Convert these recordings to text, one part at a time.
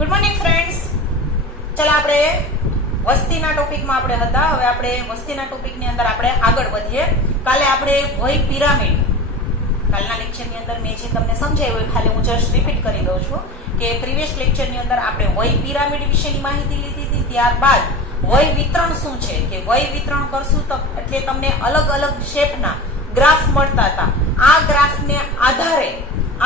Good morning friends. ચલો આપણે વસ્તીના ટોપિકમાં આપણે હતા. હવે આપણે વસ્તીના ટોપિકની અંદર આપણે આગળ વધીએ. કાલે આપણે વય પિરામિડ, કાલના લેક્ચરની અંદર મેં જે તમને સમજાવ્યું ખાલી હું જસ્ટ રિપીટ કરી દઉં છું કે પ્રીવિયસ લેક્ચરની અંદર આપણે વય પિરામિડ વિશેની માહિતી લીધી હતી. ત્યારબાદ વય વિતરણ શું છે કે વય વિતરણ કરશું તો એટલે તમને અલગ અલગ શેપના ગ્રાફ મળતા હતા. આ ગ્રાફને આધારે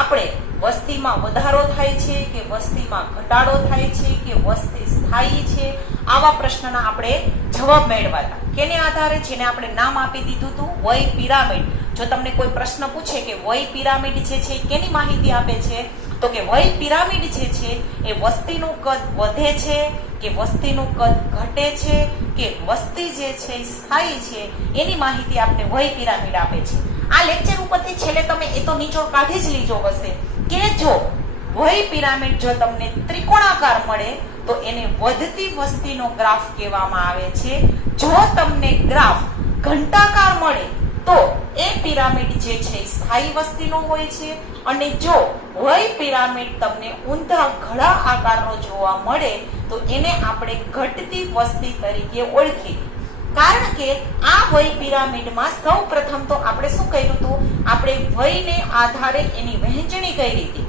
આપણે વસ્તીમાં વધારો થાય છે કે વસ્તીમાં ઘટાડો થાય છે કે વસ્તી સ્થાયી છે, આવા પ્રશ્નના આપણે જવાબ મેળવાતા. કેને આધારે? જેને આપણે નામ આપી દીધું હતું વય પિરામિડ. જો તમને કોઈ પ્રશ્ન પૂછે કે વય પિરામિડ જે છે કેની માહિતી આપે છે, તો કે વય પિરામિડ જે છે એ વસ્તીનું કદ વધે છે કે વસ્તીનું કદ ઘટે છે કે વસ્તી જે છે સ્થાયી છે, એની માહિતી આપણે વય પિરામિડ આપે છે. આ લેક્ચર ઉપરથી છેલ્લે તમે એ તો નીચોડ કાઢી જ લીધો હશે કે જો વય પિરામિડ જો તમને ત્રિકોણાકાર મળે તો એને વધતી વસ્તીનો ગ્રાફ કહેવામાં આવે છે. જો તમને ગ્રાફ ઘંટાકાર મળે તો એ પિરામિડ જે છે સ્થાયી વસ્તીનો હોય છે. અને જો વય પિરામિડ તમને ઊંધા ઘડા આકારનો જોવા મળે તો એને આપણે ઘટતી વસ્તી તરીકે ઓળખી. કારણ કે આ વય પિરામિડમાં સૌ પ્રથમ તો આપણે શું કર્યું હતું, આપણે વયને આધારે એની વહેંચણી કરી હતી.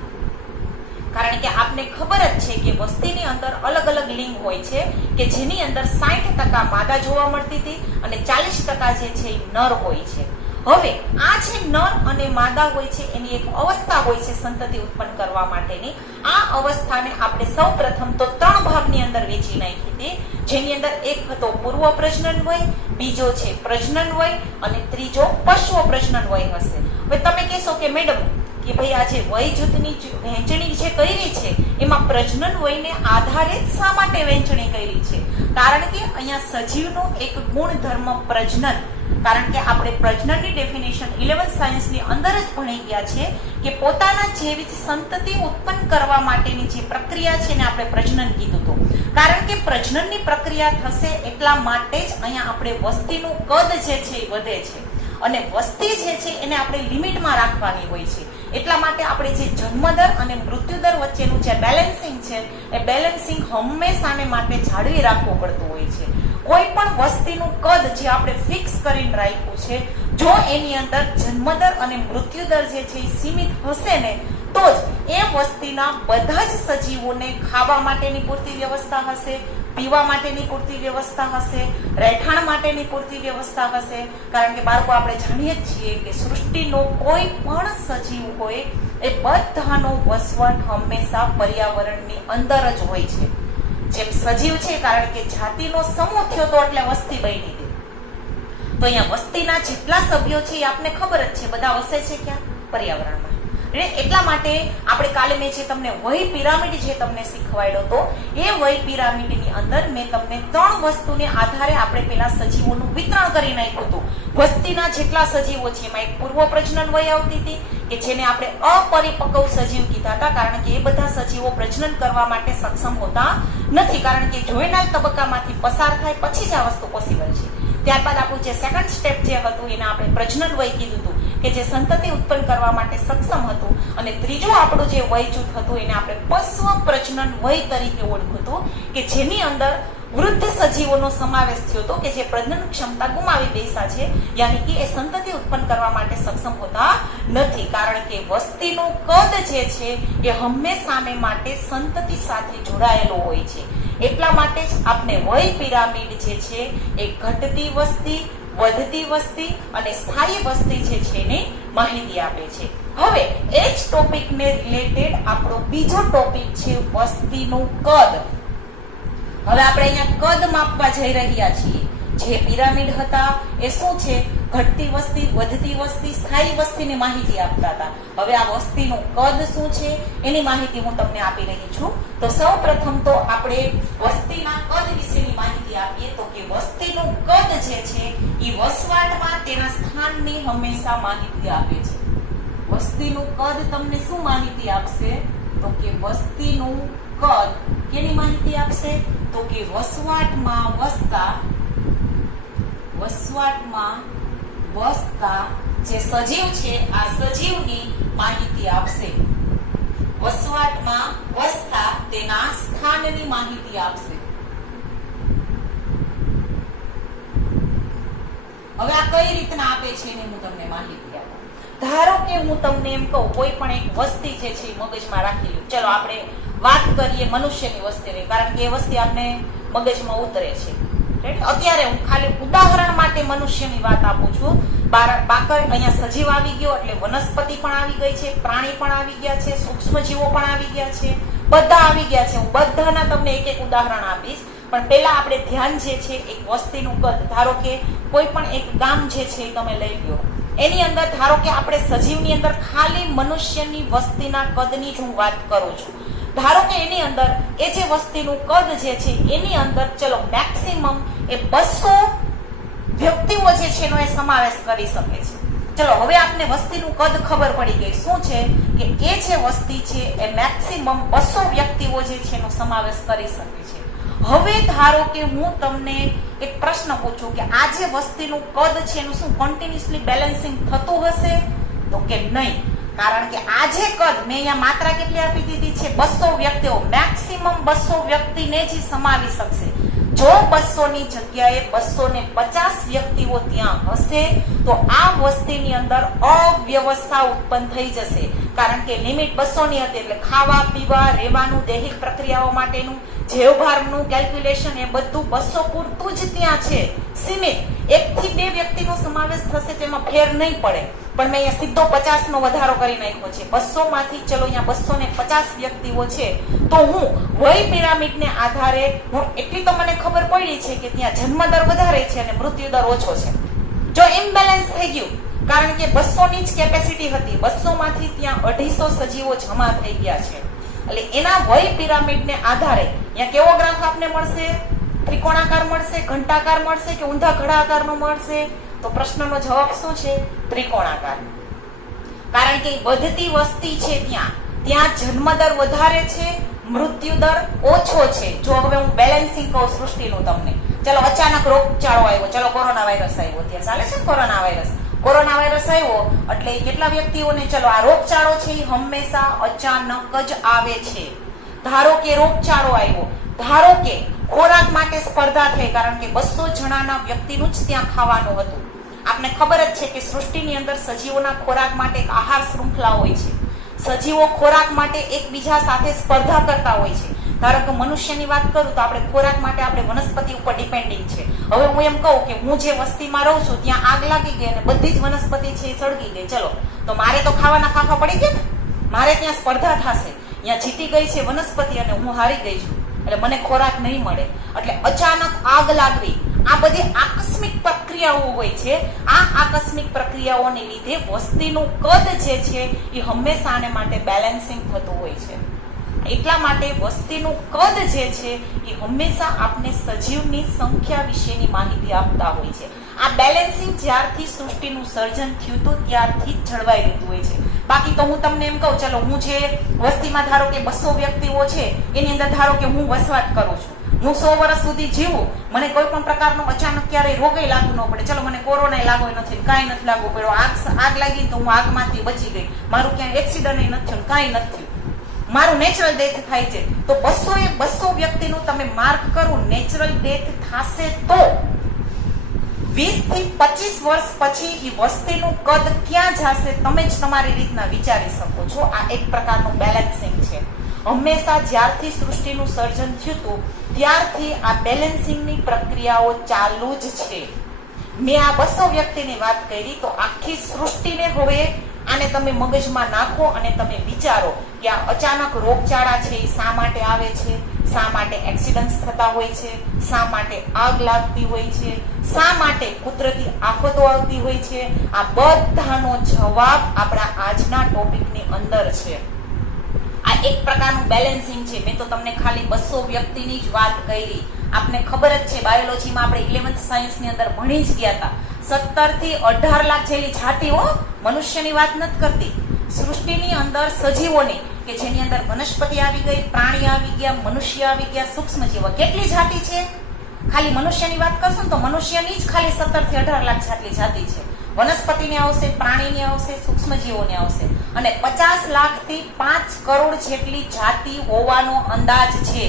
કારણ કે આપને ખબર જ છે કે વસ્તીની અંદર અલગ અલગ લિંગ હોય છે કે જેની અંદર 60% માદા જોવા મળતી હતી અને 40% જે છે નર હોય છે. હવે આ જે નર અને માદા હોય છે એની એક અવસ્થા હોય છે સંતતિ ઉત્પન્ન કરવા માટેની. આ અવસ્થાને આપણે સૌ પ્રથમ તો 3 ભાગની અંદર વહેંચી નાખી હતી, જેની અંદર એક હતો પૂર્વ પ્રજનન વય, બીજો છે પ્રજનન વય અને ત્રીજો પશ્વ પ્રજનન વય હશે. હવે તમે કહેશો કે મેડમ કે ભાઈ આ જે વય જૂથની વહેંચણી જે કરી છે એમાં પ્રજનન વયને આધારે જ શા માટે વહેંચણી કરી છે? કારણ કે અહીંયા સજીવનો એક ગુણધર્મ પ્રજનન, કારણ કે આપણે પ્રજનનની ડેફિનેશન 11th સાયન્સની અંદર જ ભણી ગયા છે કે પોતાના જેવી જ સંતતિ ઉત્પન્ન કરવા માટેની જે પ્રક્રિયા છે એને આપણે પ્રજનન કીધું હતું. કારણ કે પ્રજનનની પ્રક્રિયા થશે એટલા માટે જ અહીંયા આપણે વસ્તીનું કદ જે છે એ વધે છે અને વસ્તી જે છે એને આપણે લિમિટમાં રાખવાની હોય છે. એટલા માટે આપણે જે જન્મદર અને મૃત્યુદર વચ્ચેનું જે બેલેન્સિંગ છે એ બેલેન્સિંગ હંમેશાને માટે જાળવી રાખવું પડતું હોય છે. કોઈ પણ વસ્તીનું કદ જે આપણે ફિક્સ કરીને રાખ્યું છે, જો એની અંદર જન્મદર અને મૃત્યુદર જે છે એ સીમિત હશે ને તો જ એ વસ્તીના બધા જ સજીવોને ખાવા માટેની પૂરતી વ્યવસ્થા હશે, પીવા માટેની પૂરતી વ્યવસ્થા હશે, રહેઠાણ માટેની પૂરતી વ્યવસ્થા હશે. કારણ કે બાળકો આપણે જાણીએ જ છીએ કે સૃષ્ટિનો કોઈ પણ સજીવ હોય એ બધાનો વસવાટ હંમેશા પર્યાવરણની અંદર જ હોય છે. જેમ સજીવ છે, કારણ કે જાતિનો સમૂહ થયો તો એટલે વસ્તી બની ગઈ. તો અહીંયા વસ્તીના જેટલા સભ્યો છે એ આપને ખબર જ છે, બધા વસે છે ક્યાં? પર્યાવરણમાં. એટલા માટે આપણે કાલે મેં જે તમને વય પિરામિડ જે તમને શીખવાડ્યો હતો એ વય પિરામિડની અંદર મેં તમને 3 વસ્તુને આધારે આપણે પેલા સજીવોનું વિતરણ કરી નાખ્યું હતું. વસ્તીના જેટલા સજીવો છે એમાં એક પૂર્વ પ્રજનન વય આવતી હતી કે જેને આપણે અપરિપક્વ સજીવ કીધા હતા, કારણ કે એ બધા સજીવો પ્રજનન કરવા માટે સક્ષમ હોતા નથી, કારણ કે જોઈનાલ તબક્કામાંથી પસાર થાય પછી જ આ વસ્તુ પોસિબલ છે. ત્યારબાદ આપણું જે સેકન્ડ સ્ટેપ જે હતું એને આપણે પ્રજનન વય કીધું હતું કે જે સંતતિ ઉત્પન્ન કરવા માટે સક્ષમ હતું. અને ત્રીજું આપણું જે વય જૂથ હતું એને આપણે પશ્વ પ્રજનન વય તરીકે ઓળખ્યું હતું કે જેની અંદર વૃદ્ધ સજીવોનો સમાવેશ થયો હતો કે જે પ્રજનન ક્ષમતા ગુમાવી બેસા છે, યાની કે એ સંતતિ ઉત્પન્ન કરવા માટે સક્ષમ હોતા નથી. કારણ કે વસ્તીનું કદ જે છે એ હંમેશાને માટે સંતતિ સાથે જોડાયેલો હોય છે. એટલા માટે જ આપણે વય પિરામિડ જે છે એ ઘટતી વસ્તી, વધતી વસ્તી અને સ્થાયી વસ્તી જે છે એની માહિતી આપે છે. હવે એ જ ટોપિકને રિલેટેડ આપણો બીજો ટોપિક છે વસ્તીનું કદ. હવે આપણે અહીંયા કદ માપવા જઈ રહ્યા છીએ. જે પિરામિડ હતા એ શું છે? ઘટતી વસ્તી, વધતી વસ્તી, સ્થાયી વસ્તીની માહિતી આપતા હતા. હવે આ વસ્તીનું કદ શું છે એની માહિતી હું તમને આપી રહી છું. તો સૌ પ્રથમ તો આપણે વસ્તીના કદ વિશેની માહિતી આપીએ તો કે વસ્તીનું કદ જે છે એ વસવાટમાં તેના સ્થાનની હંમેશા માહિતી આપે છે. વસ્તીનું કદ તમને શું માહિતી આપશે? તો કે વસ્તીનું કદ કેની માહિતી આપશે? તો કે વસવાટમાં વસતા જે સજીવ છે આ સજીવની માહિતી આપશે. વસવાટમાં વસતા તેના સ્થાનની માહિતી આપશે. હવે આ કઈ રીતના આપે છે એની હું તમને માહિતી આપું. ધારો કે હું તમને એમ કહું કોઈ પણ એક વસ્તી જે છે મગજમાં રાખી લ્યો. ચલો આપણે વાત કરીએ મનુષ્યની વસ્તીની, કારણ કે એ વસ્તી આપણે મગજમાં ઉતરે છે. અત્યારે હું ખાલી ઉદાહરણ માટે મનુષ્યની વાત આપું છું. બાકર અહીંયા સજીવ આવી ગયો એટલે વનસ્પતિ પણ આવી ગઈ છે, પ્રાણી પણ આવી ગયા છે, સૂક્ષ્મ જીવો પણ આવી ગયા છે, બધા આવી ગયા છે. હું બધાના તમને એક એક ઉદાહરણ આપીશ, પણ પહેલા આપણે ધ્યાન જે છે એક વસ્તીનું કદ. ધારો કે કોઈ પણ એક ગામ જે છે એ તમે લઈ લો, એની અંદર ધારો કે આપણે સજીવની અંદર ખાલી મનુષ્યની વસ્તીના કદની જ હું વાત કરું છું. ધારો કે એની અંદર એ જે વસ્તીનું કદ જે છે એની અંદર ચલો મેક્સિમમ એ 200 વ્યક્તિઓ જે છે એનો એ સમાવેશ કરી શકે છે. ચલો હવે આપને વસ્તીનું કદ ખબર પડી ગઈ. શું છે કે એ જે વસ્તી છે એ મેક્સિમમ 200 વ્યક્તિઓ જે છે એનો સમાવેશ કરી શકે છે. હવે ધારો કે હું તમને એક પ્રશ્ન પૂછું કે આ જે વસ્તીનું કદ છે એનું શું કન્ટિન્યુઅસલી બેલેન્સિંગ થતું હશે? તો કે નહીં, કારણ કે આ જે કદ મેં અહીંયા માત્રા કેટલી આપી દીધી છે 200 વ્યક્તિઓ, મેક્સિમમ 200 વ્યક્તિને જ સમાવી શકશે. જો 200 ની જગ્યાએ 250 વ્યક્તિઓ ત્યાં હશે તો આ વસ્તીની અંદર અવ્યવસ્થા ઉત્પન્ન થઈ જશે, કારણ કે લિમિટ 200 ની હતી એટલે ખાવા પીવા રહેવાનું દૈહિક પ્રક્રિયાઓ માટેનું જીવભારનું કેલ્ક્યુલેશન એ બધું 200 પૂરતું જ ત્યાં છે, સીમિત. 1 થી 2 વ્યક્તિનો સમાવેશ થશે તેમાં ફેર નહીં પડે, પણ મેં અહીંયા સીધો 50 નો વધારો કરી નાખ્યો છે. 200 માંથી ચલો અહીંયા 250 વ્યક્તિઓ છે તો હું વય પિરામિડને આધારે હું એટલી તો મને ખબર પડી છે કે ત્યાં જન્મદર વધારે છે અને મૃત્યુદર ઓછો છે. જો ઇમ્બેલેન્સ થઈ ગયું, કારણ કે 200 ની જ કેપેસિટી હતી, 200 માંથી ત્યાં 250 સજીવો જમા થઈ ગયા છે, એટલે એના વય પિરામિડને આધારે અહીંયા કેવો ગ્રાફ આપને મળશે? ત્રિકોણાકાર મળશે, ઘંટાકાર મળશે કે ઊંધા ઘડાકારનો મળશે? તો પ્રશ્નનો જવાબ શું છે? ત્રિકોણાકાર. કારણ કે વધતી વસ્તી છે ત્યાં જન્મદર વધારે છે, મૃત્યુદર ઓછો છે. જો હવે હું બેલેન્સિંગ કહું સૃષ્ટિનું તમને, ચલો અચાનક રોગચાળો આવ્યો, ચલો કોરોના વાયરસ આવ્યો, ત્યાં ચાલે છે કોરોના વાયરસ આવ્યો એટલે કેટલા વ્યક્તિઓને, ચલો આ રોગચાળો છે એ હંમેશા અચાનક જ આવે છે. ધારો કે રોગચાળો આવ્યો, ધારો કે ખોરાક માટે સ્પર્ધા થઈ, કારણ કે 200 જણાના વ્યક્તિનું જ ત્યાં ખાવાનું હતું. આપને ખબર જ છે કે સૃષ્ટિની અંદર સજીવોના ખોરાક માટે એક આહાર શૃંખલા હોય છે. સજીવો ખોરાક માટે એકબીજા સાથે સ્પર્ધા કરતા હોય છે. ધારો કે મનુષ્યની વાત કરું તો આપણે ખોરાક માટે આપણે વનસ્પતિ ઉપર ડિપેન્ડિંગ છે. હવે હું એમ કહું કે હું જે વસ્તીમાં રહું છું ત્યાં આગ લાગી ગઈ અને બધી જ વનસ્પતિ છે એ સળગી ગઈ, ચલો તો મારે તો ખાવાના ફાફા પડી ગયા ને, મારે ત્યાં સ્પર્ધા થશે. અહીંયા જીતી ગઈ છે વનસ્પતિ અને હું હારી ગઈ છું, એટલે મને ખોરાક નહીં મળે. એટલે અચાનક આગ લાગવી, આ બધી આકસ્મિક પ્રક્રિયાઓ હોય છે. આ આકસ્મિક પ્રક્રિયાઓને લીધે વસ્તીનું કદ જે છે એ હંમેશા આને માટે બેલેન્સિંગ થતું હોય છે. એટલા માટે વસ્તીનું કદ જે છે એ હંમેશા આપને સજીવની સંખ્યા વિશેની માહિતી આપતા હોય છે. આ બેલેન્સિંગ જ્યારથી સૃષ્ટિનું સર્જન થયું હતું ત્યારથી જ જળવાઈ રહેતું હોય છે. બાકી તો હું તમને એમ કહું, ચલો હું જે વસ્તીમાં ધારો કે 200 વ્યક્તિઓ છે એની અંદર ધારો કે હું વસવાટ કરું છું, હું 100 વર્ષ સુધી જીવું, મને કોઈ પણ પ્રકારનો અચાનક ક્યારેય રોગે લાગવું ન પડે. ચલો મને કોરોના લાગવો નથી, કાંઈ નથી લાગવું પડ્યો, આગ લાગી તો હું આગમાંથી બચી ગઈ, મારું ક્યાંય એક્સિડન્ટ નથી થયું, કાંઈ નથી થયું, મારું નેચરલ ડેથ થાય છે. તો 200 વ્યક્તિનું તમે માર્ક કરો, નેચરલ ડેથ થશે તો 20 થી 25 વર્ષ પછી એ વસ્તીનું કદ ક્યાં જશે તમે જ તમારી રીતના વિચારી શકો છો. આ એક પ્રકારનું બેલેન્સિંગ છે. હંમેશા જ્યારથી સૃષ્ટિનું સર્જન થયું હતું ત્યારથી આ બેલેન્સિંગની પ્રક્રિયાઓ ચાલુ જ છે. મેં આ 200 વ્યક્તિની વાત કરી તો આખી સૃષ્ટિને હવે આને તમે મગજમાં નાખો અને તમે વિચારો કે આ અચાનક રોગચાળા છે એ શા માટે આવે છે, શા માટે એક્સિડન્ટ્સ થતા હોય છે, શા માટે આગ લાગતી હોય છે, શા માટે કુદરતી આફતો આવતી હોય છે. આ બધાનો જવાબ આપણા આજના ટોપિકની અંદર છે. આ એક પ્રકારનું બેલેન્સિંગ છે. મેં તો તમને ખાલી 200 વ્યક્તિની જ વાત કરી. આપને ખબર જ છે બાયોલોજીમાં આપણે 11th સાયન્સની અંદર ભણી જ ગયા હતા. 17 થી 18 લાખ જેટલી જાતિઓ, મનુષ્યની વાત નથી કરતી, સૃષ્ટિની અંદર સજીવોની કે જેની અંદર વનસ્પતિ આવી ગઈ, પ્રાણી આવી ગયા, મનુષ્ય આવી ગયા, સૂક્ષ્મ જીવો, કેટલી જાતિ છે? ખાલી મનુષ્યની વાત કરશો ને તો મનુષ્યની જ ખાલી 17 થી 18 લાખ જેટલી જાતિ છે. વનસ્પતિને આવશે, પ્રાણીને આવશે, સૂક્ષ્મ જીવોને આવશે અને 50 લાખ થી 5 કરોડ જેટલી જાતિ હોવાનો અંદાજ છે.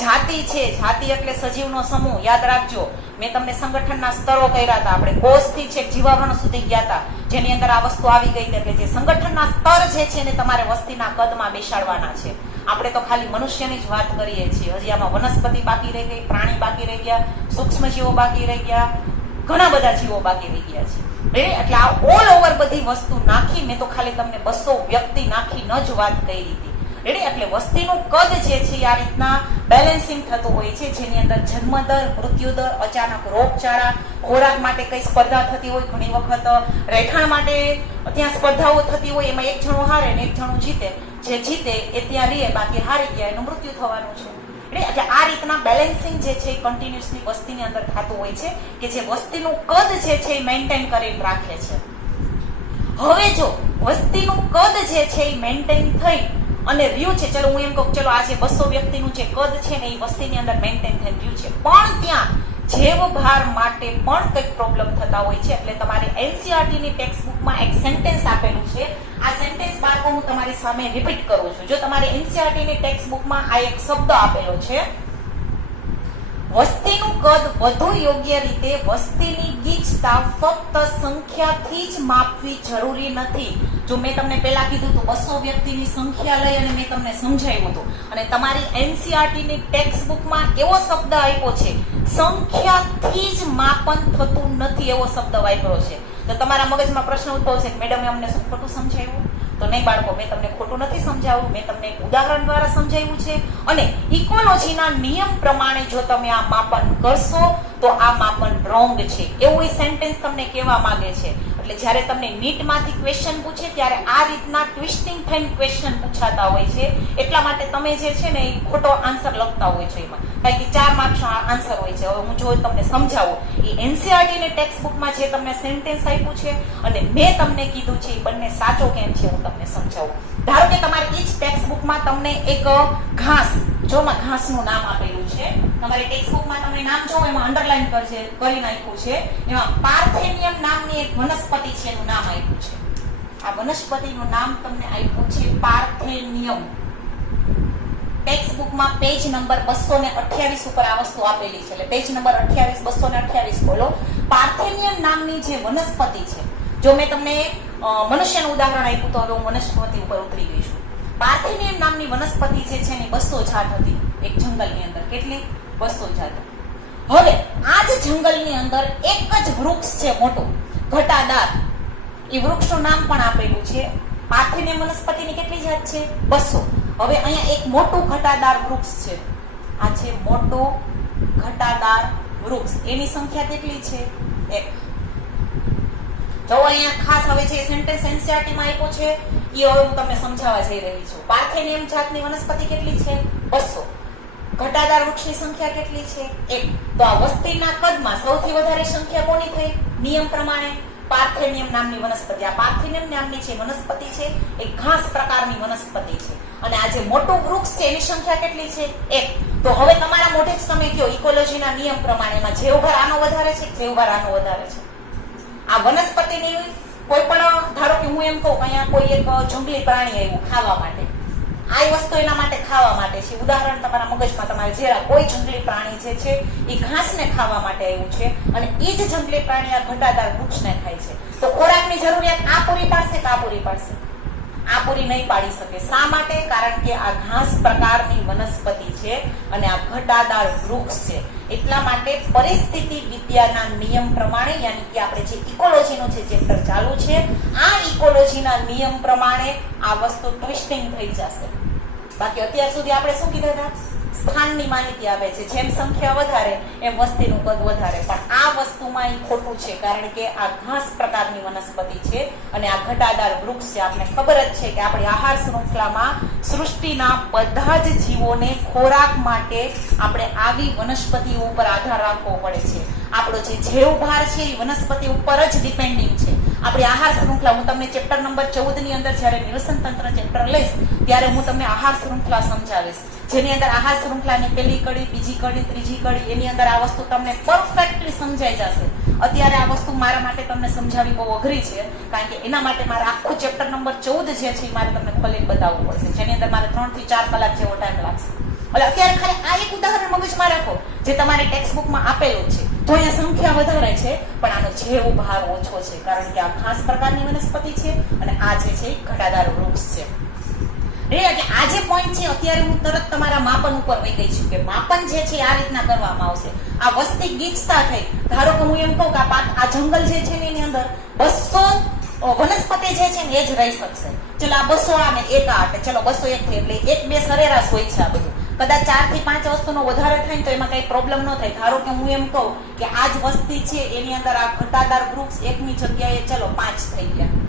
જાતિ છે, જાતિ એટલે સજીવનો સમૂહ. યાદ રાખજો, મેં તમને સંગઠનના સ્તરો કર્યા હતા. આપણે કોષથી છે જીવાવરણ સુધી ગયા હતા, જેની અંદર આ વસ્તુ આવી ગઈ. એટલે જે સંગઠનના સ્તર જે છે ને તમારે વસ્તીના કદમાં બેસાડવાના છે. આપણે તો ખાલી મનુષ્યની જ વાત કરીએ છીએ. હજી આમાં વનસ્પતિ બાકી રહી ગઈ, પ્રાણી બાકી રહી ગયા, સૂક્ષ્મ જીવો બાકી રહી ગયા, ઘણા બધા જીવો બાકી રહી ગયા છે. એટલે આ ઓલ ઓવર બધી વસ્તુ નાખી મેં તો ખાલી તમને 200 વ્યક્તિ નાખીને જ વાત કરી હતી. એટલે વસ્તીનું કદ જે છે આ રીતના બેલેન્સિંગ થતું હોય છે, જેની અંદર જન્મદર, મૃત્યુદર, અચાનક રોગચાળા, ખોરાક માટે કઈ સ્પર્ધા થતી હોય, ઘણી વખત રહેઠાણ માટે ત્યાં સ્પર્ધાઓ થતી હોય, એમાં એક જણો હારે ને એક જણો જીતે. જે જીતે એ ત્યાં રહે, બાકી હારી ગયા એનું મૃત્યુ થવાનું છે. એટલે આ રીતના બેલેન્સિંગ જે છે એ કન્ટિન્યુઅસલી વસ્તીની અંદર થતું હોય છે, કે જે વસ્તીનું કદ જે છે એ મેન્ટેન કરીને રાખે છે. હવે જો વસ્તીનું કદ જે છે એ મેન્ટેન થઈ અને રહ્યું છે, ચલો હું એમ કહું, ચલો આ જે 200 વ્યક્તિનું જે કદ છે ને એ વસ્તીની અંદર મેન્ટેન થઈ રહ્યું છે, પણ ત્યાં જેવ ભાર માટે પણ કંઈક પ્રોબ્લેમ થતા હોય છે. એટલે તમારે એનસીઈઆરટી ની ટેક્સ્ટ બુકમાં એક સેન્ટેન્સ આપેલું છે. આ સેન્ટેન્સ બાળકો હું તમારી સામે રિપીટ કરું છું. જો તમારી એનસીઈઆરટી ની ટેક્સ્ટ બુકમાં આ એક શબ્દ આપેલો છે, વસ્તીનું કદ વધુ યોગ્ય રીતે વસ્તીની ગીચતા ફક્ત સંખ્યાથી જ માપવી જરૂરી નથી. જો મેં તમને પહેલા કીધું તો 200 વ્યક્તિની સંખ્યા લઈ અને મેં તમને સમજાવ્યું હતું, અને તમારી એનસીઈઆરટી ની ટેક્સ્ટ બુકમાં એવો શબ્દ આપ્યો છે, સંખ્યાથી જ માપન થતું નથી, એવો શબ્દ વાપર્યો છે. તો તમારા મગજમાં પ્રશ્ન ઉદ્ભવશે કે મેડમે અમને શું ખોટું સમજાવ્યું? તો નહીં બાળકો, મેં તમને ખોટું નથી સમજાવ્યું, મેં તમને એક ઉદાહરણ દ્વારા સમજાવ્યું છે. અને ઇકોલોજીના નિયમ પ્રમાણે જો તમે આ માપન કરશો તો આ માપન રોંગ છે, એવું એ સેન્ટેન્સ તમને કહેવા માંગે છે. એટલે જ્યારે તમને નીટમાંથી ક્વેશ્ચન પૂછે ત્યારે આ રીતના ટ્વિસ્ટિંગ થઈને ક્વેશ્ચન પૂછાતા હોય છે. એટલા માટે તમે જે છે ને એ ખોટો આન્સર લખતા હોય છે એમાં, કારણ કે 4 માર્ક્સનો આન્સર હોય છે. હવે હું જો તમને સમજાવું, એ એનસીઈઆરટી ની ટેક્સ્ટ બુકમાં જે તમને સેન્ટેન્સ આપ્યું છે અને મેં તમને કીધું છે એ બંને સાચો કેમ છે હું તમને સમજાવું. ધારો કે તમારી ઈ જ ટેક્સ્ટ બુકમાં તમને એક ઘાસ, જો ઘાસનું નામ આપેલું છે, તમારી ટેક્સ્ટ બુકમાં તમને નામ જો એમાં અંડરલાઈન કરી નાખ્યું છે, એમાં પાર્થેનિયમ નામની એક વનસ્પતિ છે એનું નામ આપ્યું છે. આ વનસ્પતિનું નામ તમને આપ્યું છે પાર્થેનિયમ. ટેક્સ્ટ બુકમાં પેજ નંબર 228 ઉપર આ વસ્તુ આપેલી છે. એટલે પેજ નંબર 28 228 બોલો. પાર્થેનિયમ નામની જે વનસ્પતિ છે, જો મેં તમને મનુષ્યનું ઉદાહરણ આપ્યું તો હવે હું વનસ્પતિ ઉપર ઉતરી ગઈ છું. પાર્થેનિયમ નામની વનસ્પતિ જે છે એની 200 જાત હતી એક જંગલની અંદર. કેટલી? 200 જાત. હવે આ જ જંગલની અંદર એક જ વૃક્ષ છે મોટું, ઘટાદાર. એ વૃક્ષનું નામ પણ આપેલું છે. પાર્થેનિયમ વનસ્પતિની કેટલી જાત છે? 200. હવે અહીંયા એક મોટું ઘટાદાર વૃક્ષ છે. આ છે મોટું ઘટાદાર વૃક્ષ. એની સંખ્યા કેટલી છે? 1. જો અહીંયા ખાસ હવે જે સેન્ટેન્સ એનસીઈઆરટી માં આપ્યો છે એ હવે હું તમને સમજાવવા જઈ રહી છું. પાર્થેનિયમ જાતની વનસ્પતિ કેટલી છે? 200. ઘટાદાર વૃક્ષની સંખ્યા કેટલી છે? 1. તો આ વસ્તીના કદમાં સૌથી વધારે સંખ્યા કોની થઈ? નિયમ પ્રમાણે પાર્થેનિયમ નામની વનસ્પતિ. આ પાર્થેનિયમ નામની જે વનસ્પતિ છે એ ઘાસ પ્રકારની વનસ્પતિ છે. અને આ જે મોટું વૃક્ષ છે એની સંખ્યા કેટલી છે? 1. તો હવે તમારા મોઢે જ તમે કહો, ઇકોલોજીના નિયમ પ્રમાણેમાં જેવભાર આનો વધારે છે, જેવભાર આનો વધારે છે. આ વનસ્પતિની કોઈ પણ, ધારો કે હું એમ કહું અહીંયા કોઈ એક જંગલી પ્રાણી આવ્યું ખાવા માટે, આ વસ્તુ એના માટે ખાવા માટે છે. ઉદાહરણ તમારા મગજમાં તમારે જેરા કોઈ જંગલી પ્રાણી જે છે એ ઘાસને ખાવા માટે આવ્યું છે, અને એ જ જંગલી પ્રાણી આ ઘટાદાર વૃક્ષને ખાય છે. તો ખોરાકની જરૂરિયાત આ પૂરી પાડશે કે આ પૂરી પાડશે? આ પૂરી નહીં પાડી શકે. શા માટે? કારણ કે આ ઘાસ પ્રકારની વનસ્પતિ છે અને આ ઘટાદાર વૃક્ષ છે. એટલા માટે પરિસ્થિતિ વિદ્યાના નિયમ પ્રમાણે, યાની કે આપણે જે ઇકોલોજીનું જે ચેપ્ટર ચાલુ છે, આ ઇકોલોજીના નિયમ પ્રમાણે આ વસ્તુ ટ્વિસ્ટિંગ થઈ જશે. બાકી અત્યાર સુધી આપણે શું કીધા હતા? સ્થાનની માહિતી આપે છે, જેમ સંખ્યા વધારે એમ વસ્તીનું કદ વધારે. પણ આ વસ્તુમાં એ ખોટું છે, કારણ કે આ ઘાસ પ્રકારની વનસ્પતિ છે અને આ ઘટાદાર વૃક્ષ છે. આપણે ખબર જ છે કે આપણી આહાર શૃંખલામાં સૃષ્ટિના બધા જ જીવોને ખોરાક માટે આપણે આવી વનસ્પતિઓ ઉપર આધાર રાખવો પડે છે. આપણો જે જેવભાર છે એ વનસ્પતિ ઉપર જ ડિપેન્ડિંગ છે. આપણી આહાર શૃંખલા, હું તમને ચેપ્ટર નંબર 14 ની અંદર જ્યારે નિવસન તંત્ર ચેપ્ટર લઈશ ત્યારે હું તમને આહાર શૃંખલા સમજાવીશ, જેની અંદર આહાર શૃંખલાની પહેલી કડી, બીજી કડી, ત્રીજી કડી, એની અંદર આ વસ્તુ તમને પરફેક્ટલી સમજાઈ જશે. અત્યારે આ વસ્તુ મારા માટે તમને સમજાવવી બહુ અઘરી છે, કારણ કે એના માટે મારે આખું ચેપ્ટર નંબર 14 જે છે એ મારે તમને ખોલીને બતાવવું પડશે, જેની અંદર મારે 3 થી 4 કલાક જેવો ટાઈમ લાગશે. એટલે અત્યારે ખાલી આ એક ઉદાહરણ મગજમાં રાખો જે તમારી ટેક્સ્ટ બુકમાં આપેલું છે. તો અહીંયા સંખ્યા વધારે છે પણ આનો જેવો ભાર ઓછો છે કારણ કે આ ખાસ પ્રકારની વનસ્પતિ છે અને આ જે છે ઘટાદાર વૃક્ષ છે. એટલે આ જે પોઈન્ટ છે અત્યારે હું તરત તમારા માપન ઉપર વહી ગઈ છું કે માપન જે છે આ રીતના કરવામાં આવશે. આ વસ્તી ગીચતા થઈ, ધારો કે હું એમ કહું કે આ જંગલ જે છે એની અંદર 200 વનસ્પતિ જે છે ને એ જ રહી શકશે. ચલો આ 200 આ ને એક આ એટલે ચલો 201 થઈ એટલે એક બે સરેરાશ હોય છે આ બધું. કદાચ 4 થી 5 વસ્તુનો વધારે થાય તો એમાં કઈ પ્રોબ્લેમ ન થાય. ધારો કે હું એમ કહું કે આ જ વસ્તી છે એની અંદર આ ઘટાદાર વૃક્ષ એકની જગ્યાએ ચલો 5 થઈ ગયા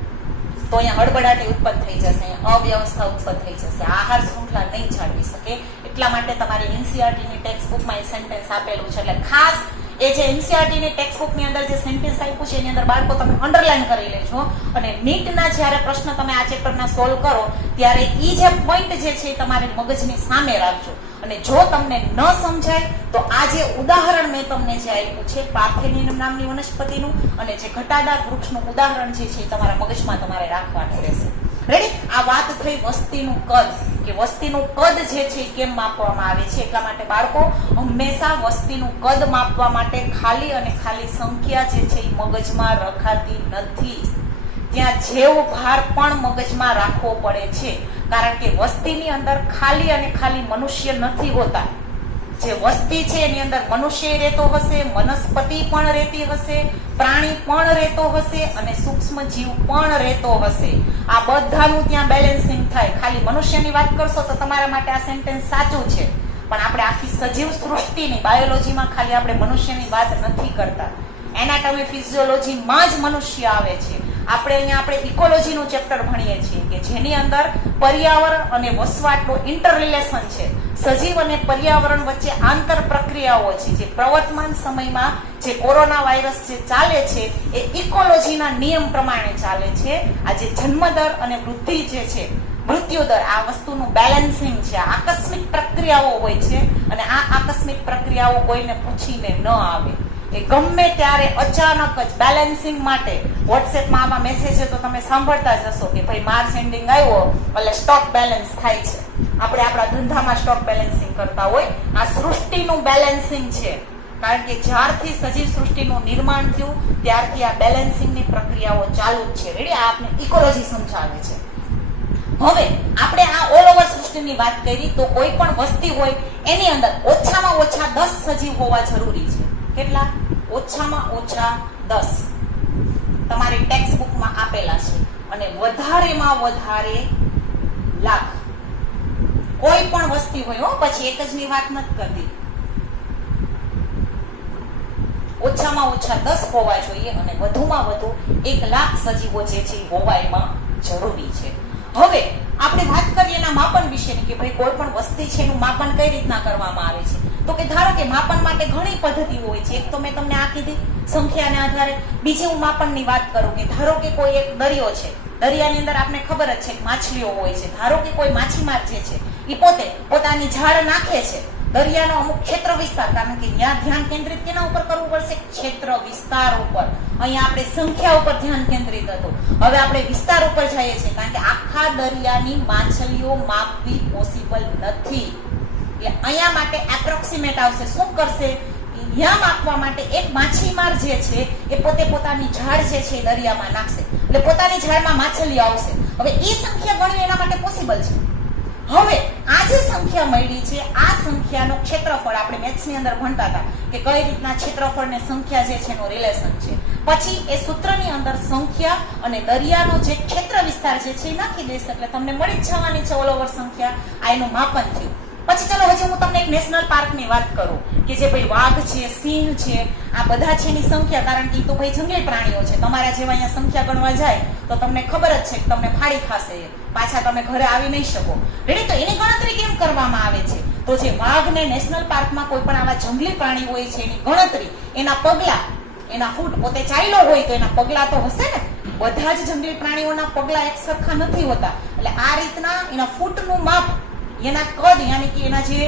તો અહીંયા હળબડાટી ઉત્પન્ન થઈ જશે, અહીંયા અવ્યવસ્થા ઉત્પન્ન થઈ જશે, આહાર શૃંખલા નહીં જાળવી શકે. એટલા માટે તમારી એનસીઈઆરટી ની ટેક્સ્ટ બુકમાં એ સેન્ટેન્સ આપેલું છે. એટલે ખાસ એ જે એનસીઈઆરટી ની ટેક્સ્ટ બુક ની અંદર જે સેન્ટેન્સ આપ્યું છે એની અંદર બાળકો તમે અંડરલાઈન કરી લેજો અને નીટના જ્યારે પ્રશ્ન તમે આ ચેપ્ટરના સોલ્વ કરો ત્યારે ઈ જે પોઈન્ટ જે છે તમારે મગજની સામે રાખજો. અને જો તમને ન સમજાય તો આ જે ઉદાહરણ મેં તમને જે આપ્યું છે પાર્થેનિયમ નામની વનસ્પતિનું અને જે ઘટાદાર વૃક્ષનું ઉદાહરણ જે છે તમારા મગજમાં તમારે રાખવાનું રહેશે. રેડી? આ વાત થઈ વસ્તીનું કદ કે વસ્તીનું કદ જે છે કેમ માપવામાં આવે છે. એટલા માટે બાળકો હંમેશા વસ્તીનું કદ માપવા માટે ખાલી અને ખાલી સંખ્યા જે છે એ મગજમાં રખાતી નથી. ત્યાં જેવો ભાર પણ મગજમાં રાખવો પડે છે કારણ કે વસ્તીની અંદર ખાલી અને ખાલી મનુષ્ય નથી હોતા. જે વસ્તી છે એની અંદર મનુષ્ય રહેતો હશે, વનસ્પતિ પણ રહેતી હશે, પ્રાણી પણ રહેતો હશે અને સૂક્ષ્મ જીવ પણ રહેતો હશે. આ બધાનું ત્યાં બેલેન્સિંગ થાય. ખાલી મનુષ્યની વાત કરશો તો તમારા માટે આ સેન્ટેન્સ સાચું છે પણ આપણે આખી સજીવ સૃષ્ટિની બાયોલોજીમાં ખાલી આપણે મનુષ્યની વાત નથી કરતા. એનાટોમી ફિઝિયોલોજીમાં જ મનુષ્ય આવે છે. આપણે અહીંયા આપણે ઇકોલોજીનું ચેપ્ટર ભણીએ છીએ કે જેની અંદર પર્યાવરણ અને વસવાટનું ઇન્ટર રિલેશન છે. સજીવ અને પર્યાવરણ વચ્ચે આંતર પ્રક્રિયાઓ છે જે પ્રવર્તમાન સમયમાં જે કોરોના વાયરસ જે ચાલે છે એ ઇકોલોજીના નિયમ પ્રમાણે ચાલે છે. આ જે જન્મદર અને વૃદ્ધિ જે છે મૃત્યુદર આ વસ્તુનું બેલેન્સિંગ છે. આકસ્મિક પ્રક્રિયાઓ હોય છે અને આ આકસ્મિક પ્રક્રિયાઓ કોઈને પૂછીને ન આવે. એ ગમે ત્યારે અચાનક જ બેલેન્સિંગ માટે વોટ્સએપમાં આમાં મેસેજ તો તમે સાંભળતા જ હશો કે ભાઈ માર્ચ એન્ડિંગ આવ્યો એટલે સ્ટોક બેલેન્સ થાય છે. આપણે આપણા ધંધામાં સ્ટોક બેલેન્સિંગ કરતા હોય. આ સૃષ્ટિનું બેલેન્સિંગ છે કારણ કે જ્યારથી સજીવ સૃષ્ટિનું નિર્માણ થયું ત્યારથી આ બેલેન્સિંગની પ્રક્રિયાઓ ચાલુ જ છે. રેડી? આ આપણે ઇકોલોજી સમજાવે છે. હવે આપણે આ ઓલ ઓવર સૃષ્ટિની વાત કરી તો કોઈ પણ વસ્તી હોય એની અંદર ઓછામાં ઓછા 10 સજીવ હોવા જરૂરી છે. કેટલા? ઓછામાં ઓછા 10 તમારી ટેક્સ્ટ બુકમાં આપેલા છે અને વધારેમાં વધારે લાખ. કોઈ પણ વસ્તી હોય હો, પછી એક જ ની વાત નથી કરતી. ઓછામાં ઓછા 10 હોવા જોઈએ અને વધુમાં વધુ 1 લાખ સજીવો જે છે હોવા એમાં જરૂરી છે. હવે આપણે વાત કરીએ એના માપન વિશેની કે ભાઈ કોઈ પણ વસ્તી છે એનું માપન કઈ રીતના કરવામાં આવે છે. તો કે ધારો કે માપન માટે ઘણી પદ્ધતિઓ હોય છે. એક તો મેં તમને આ કીધી સંખ્યાને આધારે. બીજી હું માપનની વાત કરું કે ધારો કે કોઈ એક દરિયો છે, દરિયાની અંદર આપણે ખબર જ છે કે માછલીઓ હોય છે. ધારો કે કોઈ માછીમાર જે છે એ પોતે પોતાની જાળ નાખે છે દરિયાનો અમુક ક્ષેત્ર વિસ્તાર, કારણ કે ત્યાં ધ્યાન કેન્દ્રિત કેના ઉપર કરવું પડશે? ક્ષેત્ર વિસ્તાર ઉપર. અહીંયા આપણે સંખ્યા ઉપર ધ્યાન કેન્દ્રિત હતું, હવે આપણે વિસ્તાર ઉપર જઈએ છીએ કારણ કે આખા દરિયાની માછલીઓ માપવી પોસિબલ નથી. એટલે અહીંયા માટે એપ્રોક્સિમેટ આવશે. શું કરશે? ત્યાં માપવા માટે એક માછીમાર જે છે એ પોતે પોતાની ઝાડ જે છે એ દરિયામાં નાખશે એટલે પોતાની ઝાડમાં માછલીઓ આવશે. હવે એ સંખ્યા ગણવી એના માટે પોસિબલ છે. હવે આ જે સંખ્યા મળી છે આ સંખ્યાનો ક્ષેત્રફળ આપણે મેથ્સની અંદર ભણતા હતા કે કઈ રીતના ક્ષેત્રફળ ને સંખ્યા જે છે એનું રિલેશન છે. પછી એ સૂત્રની અંદર સંખ્યા અને દરિયાનો જે ક્ષેત્ર વિસ્તાર જે છે એ નાખી દેશે એટલે તમને મળી જ જવાની છે ઓલ ઓવર સંખ્યા. આ એનું માપન થયું. પછી ચલો હજી હું તમને એક નેશનલ પાર્કની વાત કરું કે જે ભાઈ વાઘ છે, સિંહ છે, આ બધા છે એની સંખ્યા, કારણ કે તો ભાઈ જંગલી પ્રાણીઓ છે. તમારા જેવા અહીંયા સંખ્યા ગણવા જાય તો તમને ખબર જ છે કે તમને ફાડી ખાશે, પાછા તમે ઘરે આવી નહીં શકો. રેડી? તો એની ગણતરી કેમ કરવામાં આવે છે? તો જે વાઘને નેશનલ પાર્કમાં કોઈ પણ આવા જંગલી પ્રાણી હોય છે એની ગણતરી એના પગલા, એના ફૂટ, પોતે ચાલ્યો હોય તો એના પગલા તો હશે ને. બધા જ જંગલી પ્રાણીઓના પગલા એક સરખા નથી હોતા એટલે આ રીતના એના ફૂટનું માપ, એના કદ યાની કે એના જે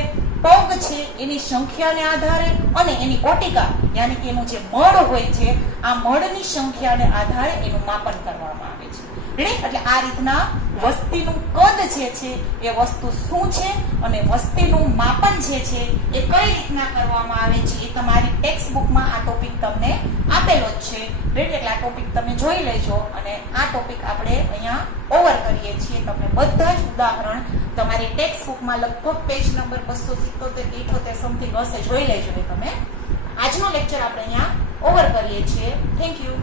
પગ છે એની સંખ્યાને આધારે અને એની કોટિકા યાની કે એનું જે મળ હોય છે આ મળની સંખ્યાને આધારે એનું માપન કરવામાં આવે છે. એટલે આ રીતના વસ્તીનું કદ જે છે એ વસ્તુ શું છે અને વસ્તીનું માપન જે છે એ કઈ રીતના કરવામાં આવે છે એ તમારી ટેક્સ્ટ બુકમાં આ ટોપિક તમને આપેલો જ છે. રેડી, એટલે આ ટોપિક તમે જોઈ લેજો અને આ ટોપિક આપણે અહીંયા ઓવર કરીએ છીએ. તમને બધા જ ઉદાહરણ તમારી ટેક્સ્ટ બુકમાં લગભગ પેજ નંબર 277 78 સમથિંગ હશે, જોઈ લેજો. તમે આજનો લેક્ચર આપણે અહીંયા ઓવર કરીએ છીએ. Thank you.